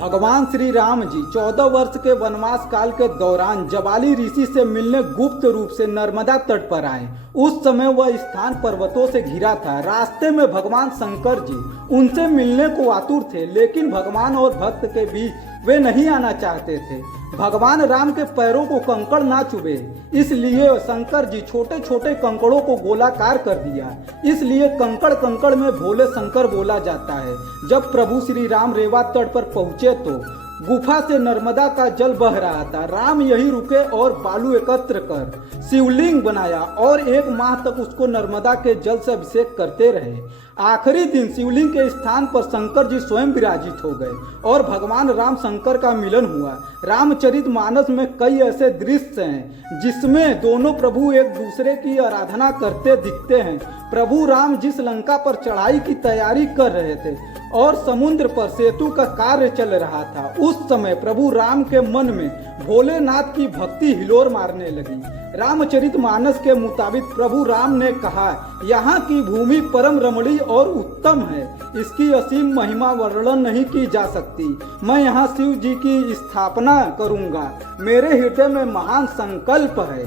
भगवान श्री राम जी 14 वर्ष के वनवास काल के दौरान जबाली ऋषि से मिलने गुप्त रूप से नर्मदा तट पर आए। उस समय वह स्थान पर्वतों से घिरा था। रास्ते में भगवान शंकर जी उनसे मिलने को आतुर थे, लेकिन भगवान और भक्त के बीच वे नहीं आना चाहते थे। भगवान राम के पैरों को कंकड़ ना चुभे, इसलिए शंकर जी छोटे छोटे कंकड़ों को गोलाकार कर दिया। इसलिए कंकड़ कंकड़ में भोले शंकर बोला जाता है। जब प्रभु श्री राम रेवा तट पर पहुंचे तो गुफा से नर्मदा का जल बह रहा था। राम यही रुके और बालू एकत्र कर शिवलिंग बनाया और 1 माह तक उसको नर्मदा के जल से अभिषेक करते रहे। आखिरी दिन शिवलिंग के स्थान पर शंकर जी स्वयं विराजित हो गए और भगवान राम शंकर का मिलन हुआ। रामचरितमानस में कई ऐसे दृश्य हैं जिसमें दोनों प्रभु एक दूसरे की आराधना करते दिखते हैं। प्रभु राम जिस लंका पर चढ़ाई की तैयारी कर रहे थे और समुद्र पर सेतु का कार्य चल रहा था, उस समय प्रभु राम के मन में भोलेनाथ की भक्ति हिलोर मारने लगी। रामचरितमानस के मुताबिक प्रभु राम ने कहा, यहाँ की भूमि परम रमणीय और उत्तम है, इसकी असीम महिमा वर्णन नहीं की जा सकती। मैं यहाँ शिव जी की स्थापना करूँगा। मेरे हृदय में महान संकल्प है।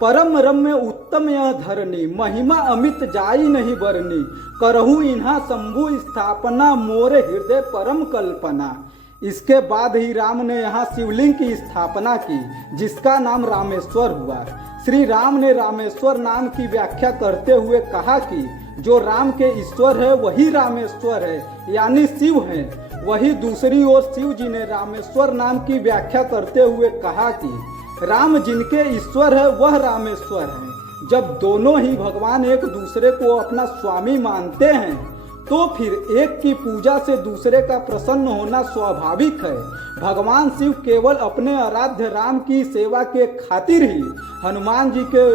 परम रम्य उत्तम यह धरनी, महिमा अमित जाई नहीं बरनी। करहूँ इन्हा शंभु स्थापना, मोरे हृदय परम कल्पना। इसके बाद ही राम ने यहाँ शिवलिंग की स्थापना की, जिसका नाम रामेश्वर हुआ। श्री राम ने रामेश्वर नाम की व्याख्या करते हुए कहा कि जो राम के ईश्वर है वही रामेश्वर है, यानी शिव है। वही दूसरी ओर शिव जी ने रामेश्वर नाम की व्याख्या करते हुए कहा कि राम जिनके ईश्वर है वह रामेश्वर है। जब दोनों ही भगवान एक दूसरे को अपना स्वामी मानते हैं तो फिर एक की पूजा से दूसरे का प्रसन्न होना स्वाभाविक है। भगवान शिव केवल अपने आराध्य राम की सेवा के खातिर ही हनुमान जी के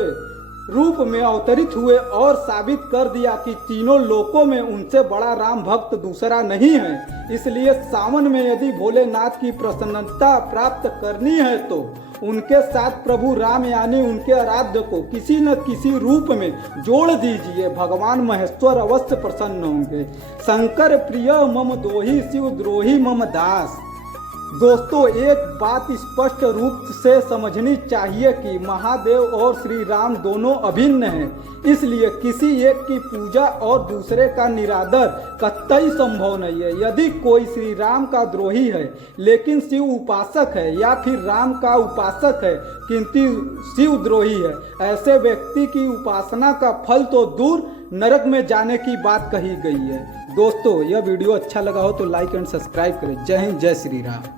रूप में अवतरित हुए और साबित कर दिया कि तीनों लोकों में उनसे बड़ा राम भक्त दूसरा नहीं है। इसलिए सावन में यदि भोलेनाथ की प्रसन्नता प्राप्त करनी है तो उनके साथ प्रभु राम यानी उनके आराध्य को किसी न किसी रूप में जोड़ दीजिए। भगवान महेश्वर अवश्य प्रसन्न होंगे। शंकर प्रिय मम दोही, शिव द्रोही मम दास। दोस्तों, एक बात स्पष्ट रूप से समझनी चाहिए कि महादेव और श्री राम दोनों अभिन्न हैं, इसलिए किसी एक की पूजा और दूसरे का निरादर कतई संभव नहीं है। यदि कोई श्री राम का द्रोही है लेकिन शिव उपासक है, या फिर राम का उपासक है किंतु शिव द्रोही है, ऐसे व्यक्ति की उपासना का फल तो दूर नरक में जाने की बात कही गई है। दोस्तों, यह वीडियो अच्छा लगा हो तो लाइक एंड सब्सक्राइब करें। जय हिंद, जय श्री राम।